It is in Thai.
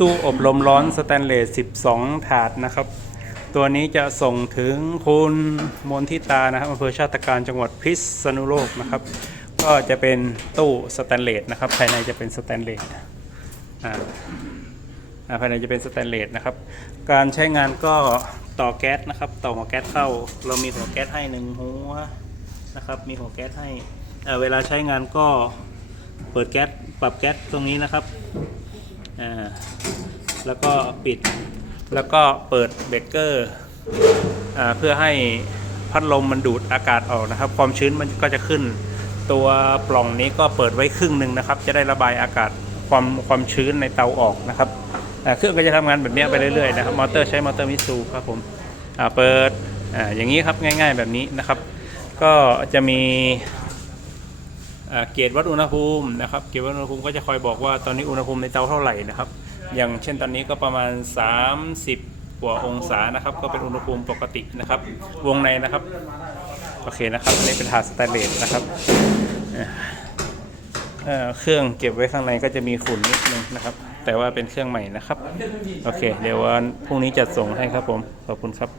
ตู้อบลมร้อนสแตนเลส 12 ถาดนะครับ ตัวนี้จะส่งถึงคุณมนทิตานะครับอำเภอชาติการจังหวัดพิษณุโลกนะครับ ก็จะเป็นตู้สแตนเลสนะครับ ภายในจะเป็นสแตนเลสอ่าอ่าภายในจะเป็นสแตนเลสนะครับ การใช้งานก็ต่อแก๊สนะครับ ต่อหัวแก๊สเข้า เรามีหัวแก๊สให้หนึ่งหัวนะครับ มีหัวแก๊สให้อ่าเวลาใช้งานก็เปิดแก๊ส ปรับแก๊สตรงนี้นะครับอ่า แล้วก็ปิด แล้วก็เปิดเบรกเกอร์เพื่อให้พัดลมมันดูดอากาศออกนะครับ ความชื้นมันก็จะขึ้น ตัวปล่องนี้ก็เปิดไว้ครึ่งหนึ่งนะครับ จะได้ระบายอากาศความความชื้นในเตาออกนะครับเครื่องก็จะทำงานแบบนี้ไปเรื่อยๆนะครับ มอเตอร์ใช้มอเตอร์มิซูครับผมเปิดออย่างนี้ครับง่าย ๆแบบนี้นะครับ ก็จะมี เกจวัดอุณหภูมินะครับ เกจวัดอุณหภูมิก็จะคอยบอกว่าตอนนี้อุณหภูมิในเตาเท่าไหร่นะครับ อย่างเช่นตอนนี้ก็ประมาณ 30กว่าองศานะครับ ก็เป็นอุณหภูมิปกตินะครับ วงในนะครับ โอเคนะครับนี่เป็นถาดสแตนเลสนะครับเเครื่องเก็บไว้ข้างในก็จะมีฝุ่นนิดนึงนะครับ แต่ว่าเป็นเครื่องใหม่นะครับ โอเค เดี๋ยววันพรุ่งนี้จัดส่งให้ครับผม ขอบคุณครับ